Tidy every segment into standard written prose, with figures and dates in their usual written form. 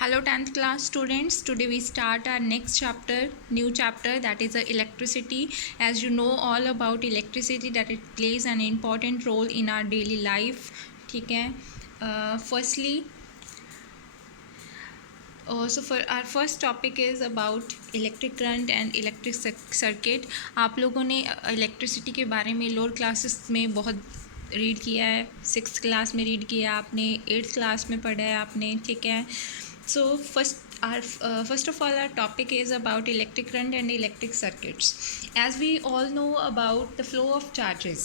Hello 10th class students. Today we start our next chapter, new chapter, that is electricity. As you know all about electricity, that it plays an important role in our daily life. ठीक है. Firstly, so for our first topic is about electric current and electric circuit. आप लोगों ने electricity के बारे में lower classes में बहुत रीड किया है. 6th क्लास में रीड किया आपने, 8th क्लास में पढ़ा है आपने. ठीक है. So first of all our topic is about electric current and electric circuits. As we all know about the flow of charges.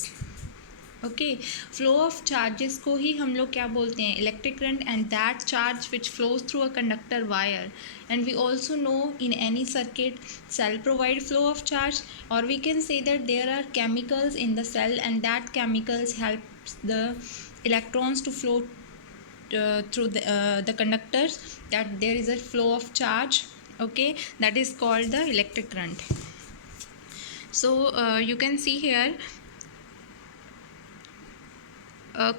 Okay, flow of charges को ही हम लोग क्या बोलते हैं, electric current, and that charge which flows through a conductor wire. And we also know in any circuit cell provide flow of charge, और we can say that there are chemicals in the cell and that chemicals helps the electrons to flow through the conductors, that there is a flow of charge. Okay, that is called the electric current. So you can see here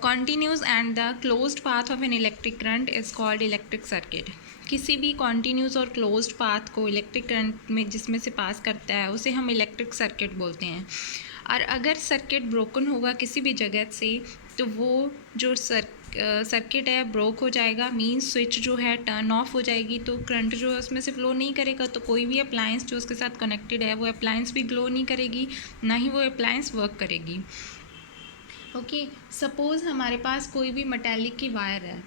continuous and the closed path of an electric current is called electric circuit. किसी भी continuous और closed path को electric current में जिसमें से पास करता है उसे हम electric circuit बोलते हैं. और अगर सर्किट ब्रोकन होगा किसी भी जगह से तो वो जो सर्किट है ब्रोक हो जाएगा, मीन्स स्विच जो है टर्न ऑफ हो जाएगी, तो करंट जो है उसमें से फ्लो नहीं करेगा. तो कोई भी अप्लायंस जो उसके साथ कनेक्टेड है वो अप्लायंस भी ग्लो नहीं करेगी, ना ही वो अप्लायंस वर्क करेगी. ओके, सपोज़ हमारे पास कोई भी मेटालिक की वायर है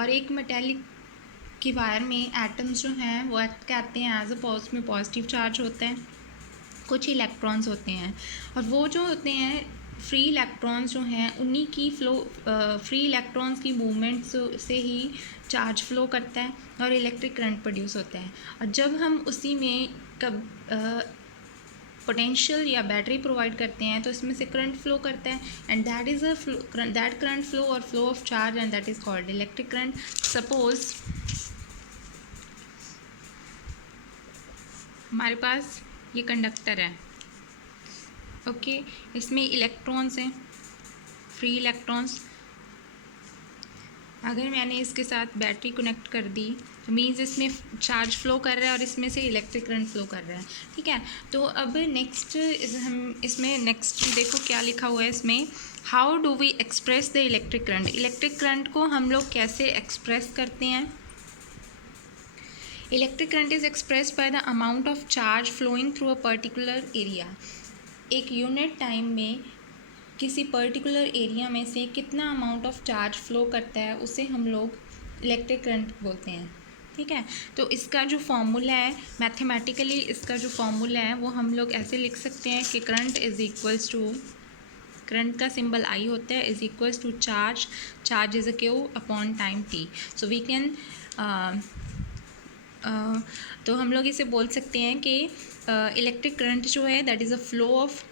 और एक मेटालिक की वायर में एटम्स जो हैं वो एक्ट करते हैं एज अ उसमें पॉजिटिव चार्ज होता है, कुछ इलेक्ट्रॉन्स होते हैं, और वो जो होते हैं फ्री इलेक्ट्रॉन्स जो हैं उन्हीं की फ्री इलेक्ट्रॉन्स की मूवमेंट से ही चार्ज फ्लो करता है और इलेक्ट्रिक करंट प्रोड्यूस होता है. और जब हम उसी में पोटेंशियल या बैटरी प्रोवाइड करते हैं तो इसमें से करंट फ्लो करता है, and that is that current flow और flow of charge, and that is called electric current. Suppose हमारे पास ये कंडक्टर है. ओके, इसमें इलेक्ट्रॉन्स हैं, फ्री इलेक्ट्रॉन्स. अगर मैंने इसके साथ बैटरी कनेक्ट कर दी तो मीन्स इसमें चार्ज फ्लो कर रहा है और इसमें से इलेक्ट्रिक करंट फ्लो कर रहा है. ठीक है, तो अब नेक्स्ट हम इसमें नेक्स्ट देखो क्या लिखा हुआ है इसमें. How do we express the electric current. Electric current को हम लोग कैसे एक्सप्रेस करते हैं. Electric current is expressed by the amount of charge flowing through a particular area. एक यूनिट टाइम में किसी पर्टिकुलर एरिया में से कितना अमाउंट ऑफ चार्ज फ्लो करता है उसे हम लोग इलेक्ट्रिक करंट बोलते हैं. ठीक है, तो इसका जो फॉर्मूला है मैथमेटिकली, इसका जो फॉर्मूला है वो हम लोग ऐसे लिख सकते हैं कि current is equals to, current का सिंबल आई होता है, is equals to charge is a Q upon time T. So we can तो हम लोग इसे बोल सकते हैं कि इलेक्ट्रिक करंट जो है that is a flow of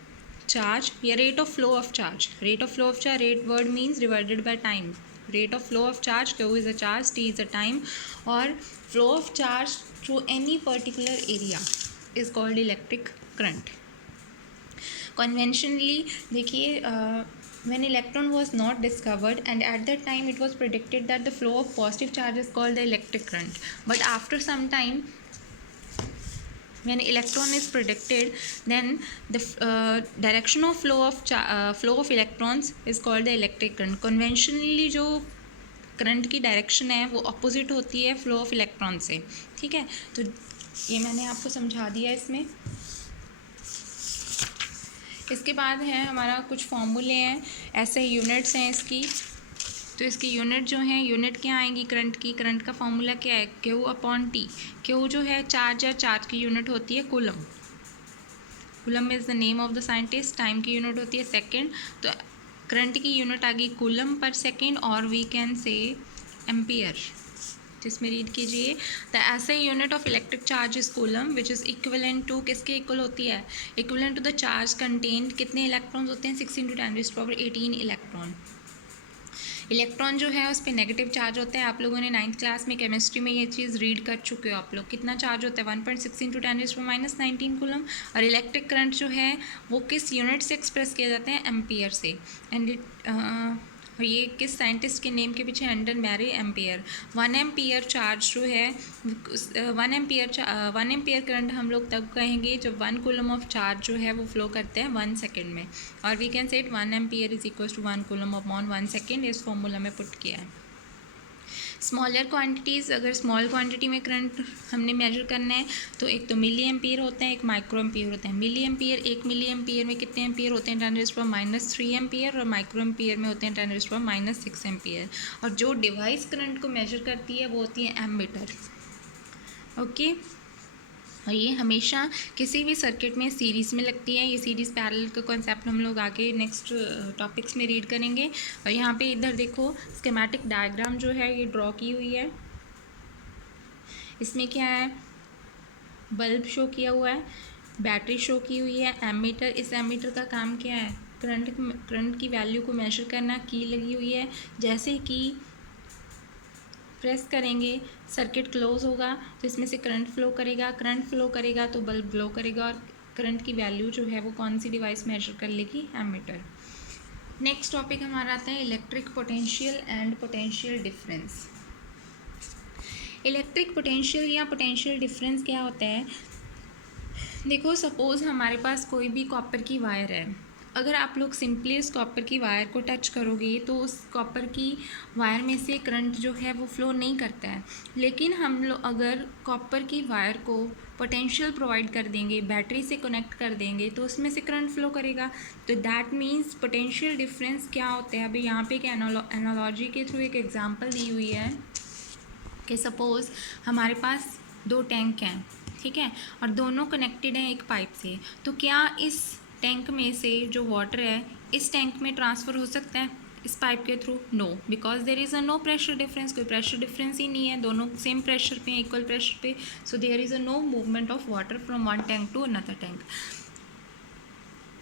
charge या rate of flow of charge. Rate of flow of charge, rate word means divided by time. Rate of flow of charge, q is a charge, t is a time, और flow of charge through any particular area is called electric current. Conventionally देखिए, when electron was not discovered, and at that time it was predicted that the flow of positive charge is called the electric current. But after some time, when electron is predicted, then the direction of flow of electrons is called the electric current. Conventionally जो current की direction है वो opposite होती है flow of electron से. ठीक है, तो ये मैंने आपको समझा दिया इसमें. इसके बाद है हमारा कुछ फॉर्मूले हैं, ऐसे यूनिट्स हैं इसकी. तो इसकी यूनिट जो है, यूनिट क्या आएंगी करंट की. करंट का फॉर्मूला क्या है, क्यू अपॉन टी. क्यू जो है चार्ज है, चार्ज की यूनिट होती है coulomb. Coulomb is the name of the scientist. Time की यूनिट होती है सेकेंड. तो करंट की यूनिट आ गई कूलम पर सेकेंड, और वी कैन से एम्पियर, जिसमें रीड कीजिए the SI unit of electric charge is coulomb which is equivalent to, किसके इक्वल होती है, equivalent to the charge content. कितने इलेक्ट्रॉन्स होते हैं, 6 × 10⁻18 इलेक्ट्रॉन. इलेक्ट्रॉन जो है उस पर नेगेटिव चार्ज होता है. आप लोगों ने 9th क्लास में केमिस्ट्री में ये चीज़ रीड कर चुके हो आप लोग. कितना चार्ज होता है, 1.6 × 10⁻19 कूलम. और इलेक्ट्रिक करंट जो है वो किस यूनिट से एक्सप्रेस किया जाता है, एम्पियर से. एंड और ये किस साइंटिस्ट के नेम के पीछे, Andre Marie Ampere. 1 ampere charge जो है 1 एम्पियर करंट हम लोग तब कहेंगे जब 1 कूलम ऑफ चार्ज जो है वो फ्लो करते हैं 1 सेकेंड में, और we can set 1 ampere is equal to 1 coulomb upon 1 second, इस फॉर्मूला में पुट किया है। स्मॉलर क्वांटिटीज़, अगर स्मॉल क्वांटिटी में करंट हमने मेजर करना है तो एक तो मिली एम्पियर होता है, एक माइक्रो एम्पियर होता है। मिली एम्पियर, 1 मिली एम्पियर में कितने एम्पियर होते हैं, 10⁻³ एम्पियर, और माइक्रो एम्पियर में होते हैं 10⁻6 एम्पियर। और जो डिवाइस करंट को मेजर करती है वो होती है एमीटर। ओके, और ये हमेशा किसी भी सर्किट में सीरीज़ में लगती है। ये सीरीज़ पैरेलल का कॉन्सेप्ट हम लोग आगे नेक्स्ट टॉपिक्स में रीड करेंगे। और यहाँ पे इधर देखो स्कीमेटिक डायग्राम जो है ये ड्रॉ की हुई है। इसमें क्या है, बल्ब शो किया हुआ है, बैटरी शो की हुई है, एमीटर, इस एमीटर का काम क्या है, करंट की वैल्यू को मेजर करना, की लगी हुई है। जैसे कि प्रेस करेंगे सर्किट क्लोज होगा तो इसमें से करंट फ्लो करेगा तो बल्ब ग्लो करेगा, और करंट की वैल्यू जो है वो कौन सी डिवाइस मेजर कर लेगी, एमीटर। नेक्स्ट टॉपिक हमारा आता है electric potential and potential difference. Electric potential या पोटेंशियल डिफरेंस क्या होता है, देखो सपोज़ हमारे पास कोई भी कॉपर की वायर है। अगर आप लोग सिंपली उस कॉपर की वायर को टच करोगे तो उस कॉपर की वायर में से करंट जो है वो फ्लो नहीं करता है। लेकिन हम लोग अगर कॉपर की वायर को पोटेंशियल प्रोवाइड कर देंगे, बैटरी से कनेक्ट कर देंगे, तो उसमें से करंट फ्लो करेगा। तो दैट मीन्स पोटेंशियल डिफरेंस क्या होता है। अभी यहाँ पे एक एनालॉजी के थ्रू एक एग्जांपल दी हुई है कि सपोज़ हमारे पास 2 टैंक हैं, ठीक है, और दोनों कनेक्टेड हैं एक पाइप से। तो क्या इस टैंक में से जो वाटर है इस टैंक में ट्रांसफ़र हो सकता है इस पाइप के through? No, because there is a no pressure difference, कोई प्रेशर डिफरेंस ही नहीं है, दोनों सेम प्रेशर पे, इक्वल प्रेशर पे। So there is a no movement of water from one tank to another tank.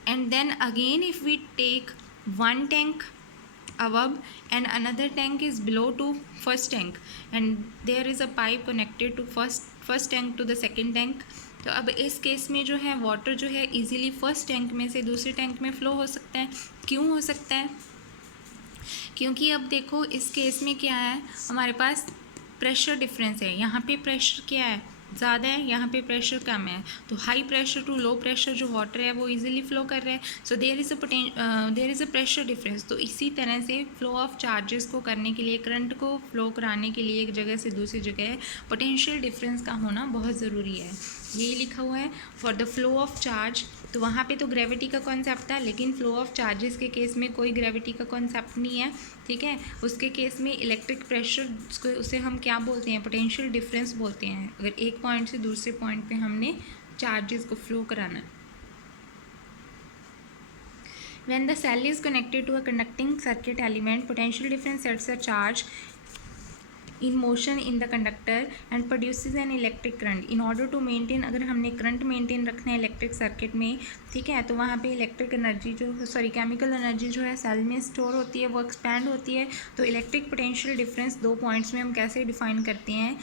And then again if we take one tank above and another tank is below to first tank and there is a pipe connected to first tank to the second tank, तो अब इस case में जो है water जो है easily first tank में से दूसरे टैंक में फ़्लो हो सकता है। क्यों हो सकता है? क्योंकि अब देखो इस केस में क्या है, हमारे पास प्रेशर डिफरेंस है। यहाँ पे प्रेशर क्या है, ज़्यादा है, यहाँ पे प्रेशर कम है। तो high pressure to low pressure जो वाटर है वो इजीली फ्लो कर रहा है। So there is a pressure difference. तो इसी तरह से फ्लो ऑफ चार्जेस को करने के लिए, करंट को फ्लो कराने के लिए एक जगह से दूसरी जगह पोटेंशियल डिफरेंस का होना बहुत ज़रूरी है। ये लिखा हुआ है for the flow of charge. तो वहाँ पे तो ग्रेविटी का कॉन्सेप्ट था, लेकिन फ्लो ऑफ चार्जेस के केस में कोई ग्रेविटी का कॉन्सेप्ट नहीं है, ठीक है। उसके केस में इलेक्ट्रिक प्रेशर उसे हम क्या बोलते हैं, पोटेंशियल डिफरेंस बोलते हैं। अगर एक पॉइंट से दूसरे पॉइंट पे हमने चार्जेस को फ्लो कराना है। When the cell is connected to a conducting circuit element, potential difference sets a charge in motion in the conductor and produces an electric current. In order to maintain, अगर हमने current maintain रखना है electric circuit में, ठीक है, तो वहाँ पे इलेक्ट्रिक एनर्जी केमिकल एनर्जी जो है सेल में स्टोर होती है, वो एक्सपैंड होती है। तो इलेक्ट्रिक पोटेंशियल डिफरेंस 2 पॉइंट्स में हम कैसे डिफाइन करते हैं,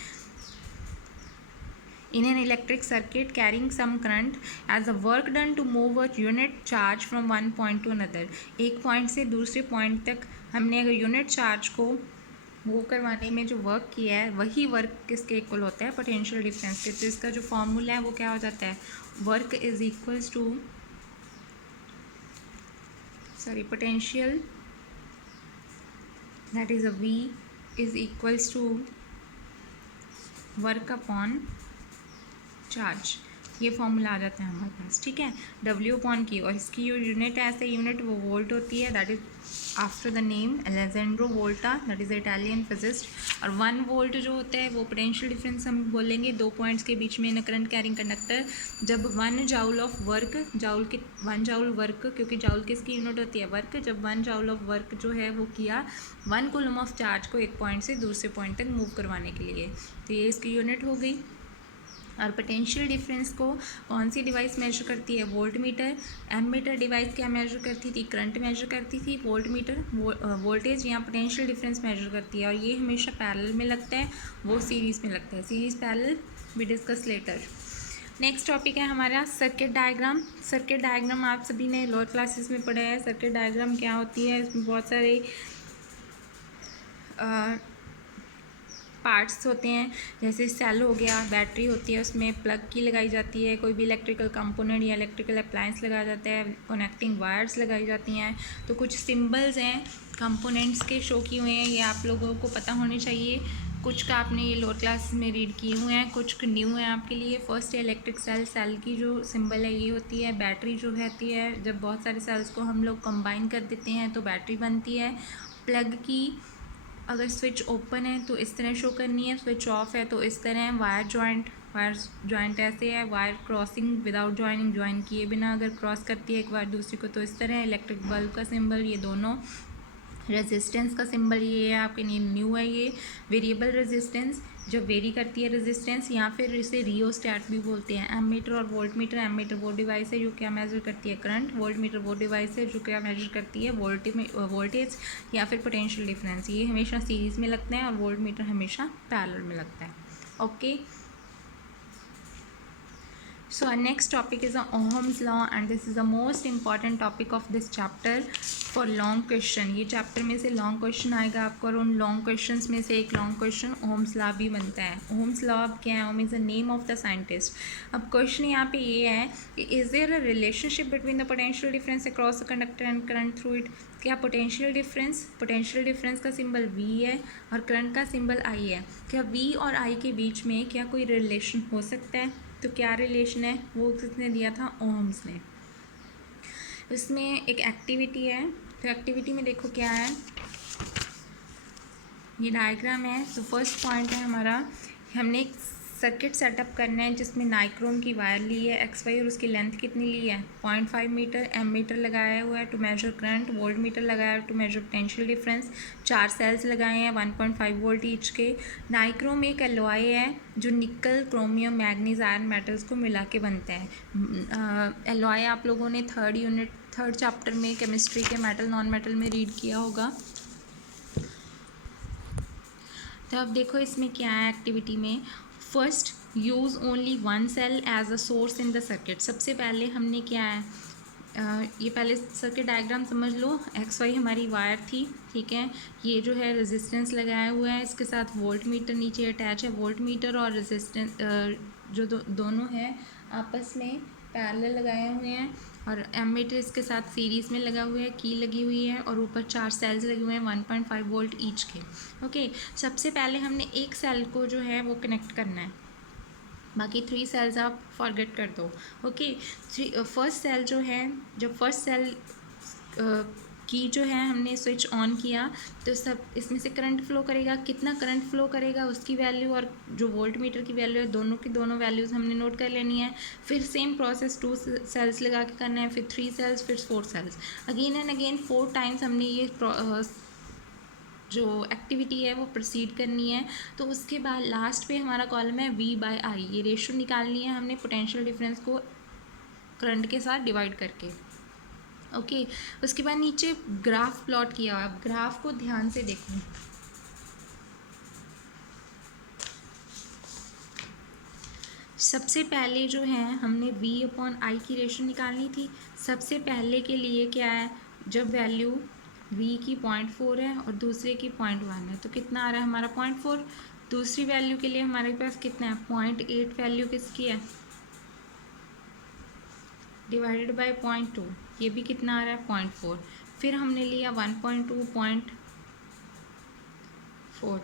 in an electric circuit carrying some current as the work done to move a unit charge from one point to another. एक पॉइंट से दूसरे पॉइंट तक हमने अगर यूनिट चार्ज को मूव करवाने में जो वर्क किया है वही वर्क किसके इक्वल होता है, पोटेंशियल डिफरेंस के। तो इसका जो फॉर्मूला है वो क्या हो जाता है, work is equals to potential that is a V is equals to work upon charge. ये फॉर्मूला आ जाता है हमारे पास, ठीक है, W/Q। और इसकी जो यूनिट है, ऐसे यूनिट वो वोल्ट होती है, that is after the name Alejandro Volta, that is Italian physicist. और 1 वोल्ट जो होता है वो पोटेंशियल डिफरेंस हम बोलेंगे 2 पॉइंट्स के बीच में इन करंट कैरिंग कंडक्टर। जब 1 joule of work, 1 joule work, क्योंकि जाउल किसकी यूनिट होती है, वर्क। जब 1 जाउल ऑफ वर्क जो है वो किया 1 कूलम ऑफ चार्ज को एक पॉइंट से दूसरे पॉइंट तक मूव करवाने के लिए, तो ये इसकी यूनिट हो गई। और पोटेंशियल डिफरेंस को कौन सी डिवाइस मेजर करती है, वोल्ट मीटर। एमीटर डिवाइस क्या मेजर करती थी, करंट मेजर करती थी। वोल्ट मीटर वोल्टेज या पोटेंशियल डिफरेंस मेजर करती है। और ये हमेशा पैरेलल में लगता है, वो सीरीज़ में लगता है। Series parallel we discuss later. Next topic है हमारा सर्किट डायग्राम। सर्किट डायग्राम आप सभी ने लोअर क्लासेस में पढ़ा है। सर्किट डायग्राम क्या होती है, इसमें बहुत सारे पार्ट्स होते हैं, जैसे सेल हो गया, बैटरी होती है, उसमें प्लग की लगाई जाती है, कोई भी इलेक्ट्रिकल कंपोनेंट या इलेक्ट्रिकल अप्लायंस लगाया जाता है, कनेक्टिंग वायर्स लगाई जाती हैं। तो कुछ सिंबल्स हैं कंपोनेंट्स के शो किए हुए हैं, ये आप लोगों को पता होने चाहिए। कुछ का आपने ये लोअर क्लास में रीड किए हुए हैं, कुछ न्यू है आपके लिए। फर्स्ट इलेक्ट्रिक सेल, सेल की जो सिंबल है ये होती है। बैटरी जो रहती है, जब बहुत सारे सेल्स को हम लोग कंबाइन कर देते हैं तो बैटरी बनती है। प्लग की अगर स्विच ओपन है तो इस तरह शो करनी है, स्विच ऑफ है तो इस तरह है। वायर जॉइंट ऐसे है। Wire crossing without joining, join किए बिना अगर क्रॉस करती है एक वायर दूसरी को तो इस तरह है। इलेक्ट्रिक बल्ब का सिंबल ये दोनों। रेजिस्टेंस का सिंबल ये है आपके लिए न्यू है। ये वेरिएबल रेजिस्टेंस, जब वेरी करती है रेजिस्टेंस, या फिर इसे रियोस्टैट भी बोलते हैं। एमीटर और वोल्टमीटर, एमीटर वो डिवाइस है जो क्या मेजर करती है करंट, वोल्टमीटर वो डिवाइस है जो क्या मेजर करती है वोल्टेज या फिर पोटेंशियल डिफरेंस। ये हमेशा सीरीज़ में लगता है और वोल्टमीटर हमेशा पैरेलल में लगता है। Okay, so our next topic is Ohm's law and this is the most important topic of this chapter for long question। ये चैप्टर में से लॉन्ग क्वेश्चन आएगा आपको और उन लॉन्ग क्वेश्चंस में से एक लॉन्ग क्वेश्चन ओम्स लॉ भी बनता है। ओम्स लॉ अब क्या है? Ohm is the name of the scientist. अब क्वेश्चन यहाँ पे ये है कि is there a relationship between the potential difference across the conductor and current through it. क्या पोटेंशियल डिफरेंस का सिंबल V है और करंट का सिंबल I है। क्या V और I के बीच में क्या कोई रिलेशन हो सकता है? तो क्या रिलेशन है वो किसने दिया था? ओम्स ने। इसमें एक एक्टिविटी है, तो एक्टिविटी में देखो क्या है, ये डायग्राम है। तो फर्स्ट पॉइंट है हमारा, हमने एक सर्किट सेटअप करना है जिसमें नाइक्रोम की वायर ली है XY और उसकी लेंथ कितनी ली है 0.5 मीटर। एमीटर लगाया हुआ है to measure current, voltmeter लगाया है to measure potential difference. 4 cells लगाए हैं 1.5 वोल्ट ईच के। नाइक्रोम एक एलॉय है जो निकल, क्रोमियम, मैग्नीज, आयरन मेटल्स को मिला के बनता है। एलॉय आप लोगों ने थर्ड चैप्टर में केमिस्ट्री के मेटल नॉन मेटल में रीड किया होगा। तो अब देखो इसमें क्या है एक्टिविटी में। First, use only one cell as a source in the circuit. सबसे पहले हमने क्या है, ये पहले सर्किट डायग्राम समझ लो। XY हमारी वायर थी, ठीक है। ये जो है रेजिस्टेंस लगाया हुआ है, इसके साथ वोल्ट मीटर नीचे अटैच है। वोल्ट मीटर और रेजिस्टेंस जो दोनों है आपस में पैरेलल लगाए हुए हैं और एमीटर इसके साथ सीरीज़ में लगा हुआ है, की लगी हुई है और ऊपर 4 सेल्स लगे हुए हैं 1.5 वोल्ट ईच के। ओके, सबसे पहले हमने एक सेल को जो है वो कनेक्ट करना है, बाकी 3 सेल्स आप फॉरगेट कर दो। ओके, फर्स्ट सेल जो है, जब फर्स्ट सेल की जो है हमने स्विच ऑन किया तो सब इसमें से करंट फ्लो करेगा। कितना करंट फ्लो करेगा उसकी वैल्यू और जो वोल्ट मीटर की वैल्यू है, दोनों की दोनों वैल्यूज़ हमने नोट कर लेनी है। फिर सेम प्रोसेस 2 सेल्स लगा के करना है, फिर 3 सेल्स, फिर 4 cells. Again and again 4 times हमने ये जो एक्टिविटी है वो प्रोसीड करनी है। तो उसके बाद लास्ट पे हमारा कॉलम है V/I। ये रेशियो निकालनी है हमने पोटेंशियल डिफरेंस को करंट के साथ डिवाइड करके। ओके, उसके बाद नीचे ग्राफ प्लॉट किया हुआ है। ग्राफ को ध्यान से देखो। सबसे पहले जो है हमने V/I की रेशियो निकालनी थी। सबसे पहले के लिए क्या है, जब वैल्यू V की 0.4 है और दूसरे की 0.1 है तो कितना आ रहा है हमारा 0.4। दूसरी वैल्यू के लिए हमारे पास कितना है 0.8 वैल्यू किसकी है डिवाइडेड बाय 0.2, ये भी कितना आ रहा है 0.4। फिर हमने लिया 1.2 0.4,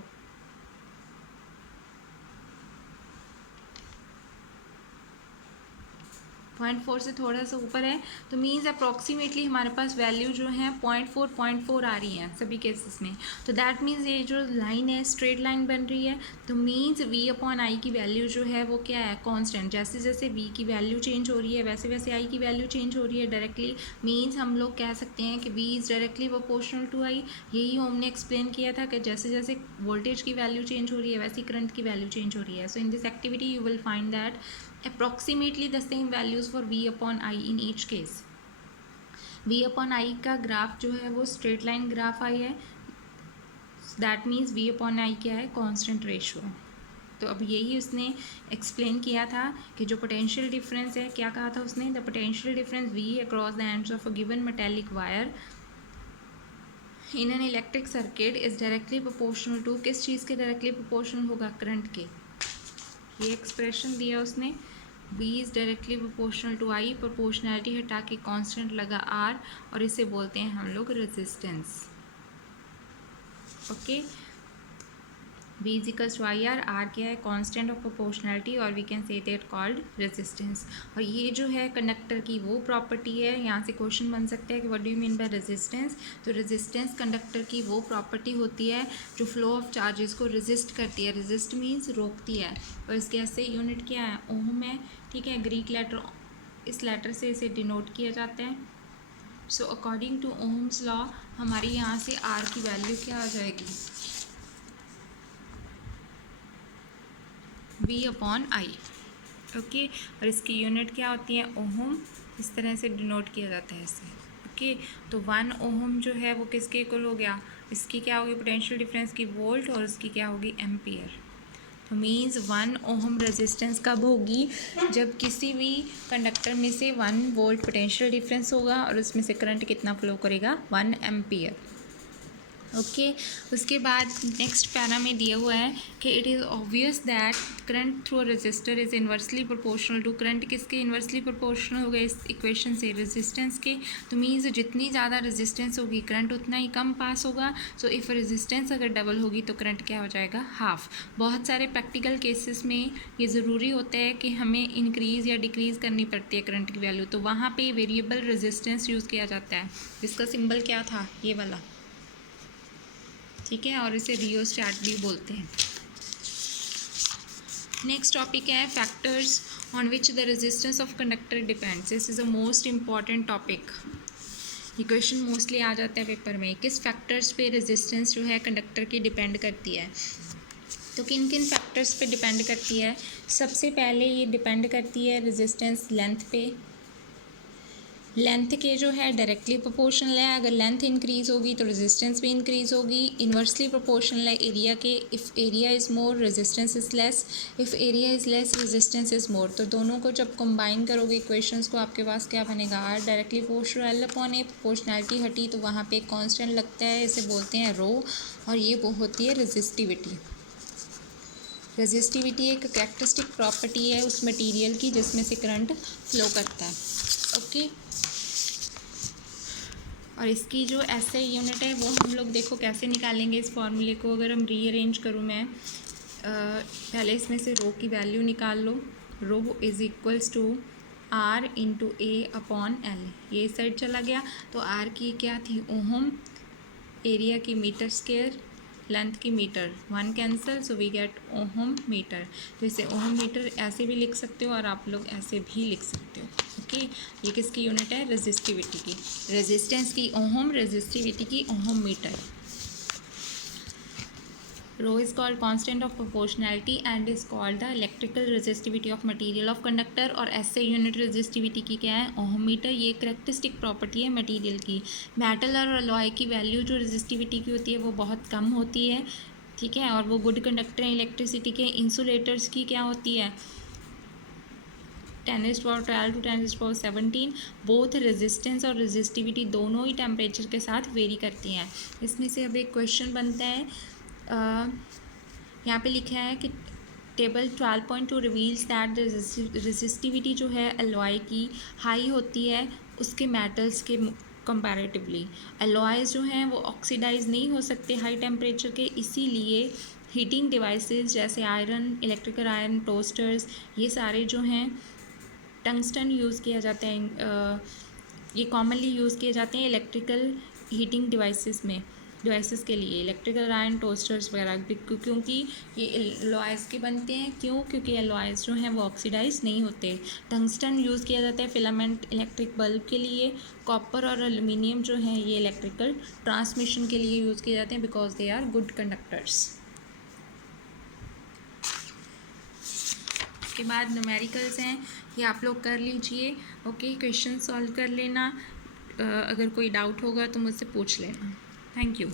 0.4 से थोड़ा सा ऊपर है तो मीन्स अप्रॉक्सीमेटली हमारे पास वैल्यू जो है 0.4 आ रही हैं सभी केसेस में। तो दैट मीन्स ये जो लाइन है स्ट्रेट लाइन बन रही है। तो मीन्स V/I की वैल्यू जो है वो क्या है कांस्टेंट। जैसे जैसे V की वैल्यू चेंज हो रही है वैसे वैसे I की वैल्यू चेंज हो रही है डायरेक्टली। मीन्स हम लोग कह सकते हैं कि V is directly proportional to I। यही हमने एक्सप्लेन किया था कि जैसे जैसे वोल्टेज की वैल्यू चेंज हो रही है वैसे करंट की वैल्यू चेंज हो रही है। So in this activity you will find that approximately the same values for V/I in each case। V/I का ग्राफ जो है वो स्ट्रेट लाइन ग्राफ आई है। दैट मीन्स V/I क्या है कांस्टेंट रेशियो है। तो अब यही उसने एक्सप्लेन किया था कि जो पोटेंशियल डिफरेंस है, क्या कहा था उसने, the potential difference V across the ends of a given metallic wire in an electric circuit is directly proportional to, किस चीज़ के डायरेक्टली प्रोपोर्शनल होगा, करंट के। ये एक्सप्रेशन दिया उसने, V is directly proportional to I, proportionality हटा के कांस्टेंट लगा R, और इसे बोलते हैं हम लोग resistance. Okay, V is equals to I R, R क्या है, कांस्टेंट ऑफ प्रोपोर्शनैलिटी, और we can say that called resistance. और ये जो है कंडक्टर की वो प्रॉपर्टी है, यहाँ से क्वेश्चन बन सकता है कि what do you mean by resistance. तो रेजिस्टेंस कंडक्टर की वो प्रॉपर्टी होती है जो फ्लो ऑफ चार्जेस को रेजिस्ट करती है। रेजिस्ट मीन्स रोकती है, और इसके ऐसे यूनिट क्या है, ओम है। ठीक है, ग्रीक लेटर, इस लेटर से इसे डिनोट किया जाता है। So according to Ohm's law हमारी यहाँ से आर की वैल्यू क्या आ जाएगी, V अपॉन आई। ओके, और इसकी यूनिट क्या होती है, ओहम। इस तरह से डिनोट किया जाता है इसे। ओके, तो 1 ओहम जो है वो किसके इक्वल हो गया, इसकी क्या होगी पोटेंशियल डिफरेंस की वोल्ट, और उसकी क्या होगी एम्पियर। तो मीन्स 1 ओहम रेजिस्टेंस कब होगी, जब किसी भी कंडक्टर में से 1 वोल्ट पोटेंशियल डिफरेंस होगा और उसमें से करंट कितना फ्लो करेगा, 1 एम्पियर। ओके, उसके बाद नेक्स्ट पैरा में दिया हुआ है कि it is obvious that current through a resistor is inversely proportional to, current किसके इन्वर्सली प्रोपोर्शनल हो गए इस इक्वेशन से, रेजिस्टेंस के। तो मीन्स जितनी ज़्यादा रेजिस्टेंस होगी करंट उतना ही कम पास होगा। सो इफ़ रेजिस्टेंस अगर डबल होगी तो करंट क्या हो जाएगा, हाफ। बहुत सारे प्रैक्टिकल केसेस में ये ज़रूरी होता है कि हमें इंक्रीज़ या डिक्रीज़ करनी पड़ती है करंट की वैल्यू, तो वहाँ पे वेरिएबल रेजिस्टेंस यूज़ किया जाता है, जिसका सिंबल क्या था, ये वाला। ठीक है, और इसे रियोस्टैट भी बोलते हैं। नेक्स्ट टॉपिक है factors on which the resistance of conductor depends. This is a most important topic. ये क्वेश्चन मोस्टली आ जाता है पेपर में, किस फैक्टर्स पे रेजिस्टेंस जो है कंडक्टर की डिपेंड करती है। तो किन किन फैक्टर्स पे डिपेंड करती है, सबसे पहले ये डिपेंड करती है रेजिस्टेंस लेंथ पे। लेंथ के जो है डायरेक्टली प्रोपोर्शनल है, अगर लेंथ इंक्रीज़ होगी तो रेजिस्टेंस भी इंक्रीज़ होगी। इन्वर्सली प्रोपोर्शनल है एरिया के, if area is more resistance is less, if area is less resistance is more. तो दोनों को जब कंबाइन करोगे इक्वेशंस को, आपके पास क्या बनेगा, R directly proportional upon A, proportionality हटी तो वहाँ पे एक कांस्टेंट लगता है, इसे बोलते हैं रो, और ये वो होती है रेजिस्टिविटी। रेजिस्टिविटी एक कैरेक्टरिस्टिक प्रॉपर्टी है उस मटेरियल की जिसमें से करंट फ्लो करता है। ओके, और इसकी जो ऐसे यूनिट है वो हम लोग देखो कैसे निकालेंगे इस फॉर्मूले को। अगर हम रीअरेंज करूँ मैं, पहले इसमें से रो की वैल्यू निकाल लो। Rho is equals to R into A upon L, ये साइड चला गया। तो आर की क्या थी, ओहम, एरिया की मीटर स्क्वायर, लेंथ की meter, 1 cancel, so we get ohm meter. तो इसे ओहम मीटर ऐसे भी लिख सकते हो और आप लोग ऐसे भी लिख सकते हो। ओके, ये किसकी यूनिट है, रेजिस्टिविटी की। रेजिस्टेंस की ओहम, रेजिस्टिविटी की ohm meter. Rho is called constant of proportionality and is called the electrical resistivity of material of conductor, और ऐसे यूनिट रेजिस्टिविटी की क्या है, ओहम मीटर। ये करेक्टरिस्टिक प्रॉपर्टी है मटेरियल की। मेटल और अलॉय की वैल्यू जो रेजिस्टिविटी की होती है वो बहुत कम होती है। ठीक है, और वो गुड कंडक्टर हैं इलेक्ट्रिसिटी के। इंसुलेटर्स की क्या होती है, 10⁻12 to 10⁻17। बोथ रेजिस्टेंस और रेजिस्टिविटी दोनों ही टेम्परेचर के साथ वेरी करती हैं। इसमें से अब एक क्वेश्चन बनता है, यहाँ पे लिखा है कि टेबल 12.2 रिवील्स दैट रेजिस्टिविटी जो है अलॉय की हाई होती है उसके मेटल्स के कंपैरेटिवली। अलॉयज़ जो हैं वो ऑक्सीडाइज नहीं हो सकते हाई टेम्परेचर के, इसीलिए हीटिंग डिवाइसेस जैसे आयरन, इलेक्ट्रिकल आयरन, टोस्टर्स, ये सारे जो हैं टंगस्टन यूज़ किया जाता है। ये कॉमनली यूज़ किए जाते हैं इलेक्ट्रिकल हीटिंग डिवाइसेस के लिए, इलेक्ट्रिकल आयरन, टोस्टर्स वगैरह, क्योंकि ये एलॉयज़ के बनते हैं। क्यों, क्योंकि एलॉयज़ जो हैं वो ऑक्सीडाइज नहीं होते। टंगस्टन यूज़ किया जाता है फिलामेंट इलेक्ट्रिक बल्ब के लिए। कॉपर और एल्युमिनियम जो हैं ये इलेक्ट्रिकल ट्रांसमिशन के लिए यूज़ किए जाते हैं because they are good conductors. उसके बाद न्यूमेरिकल्स हैं, ये आप लोग कर लीजिए। ओके, क्वेश्चन सॉल्व कर लेना। अगर कोई डाउट होगा तो मुझसे पूछ लेना। Thank you.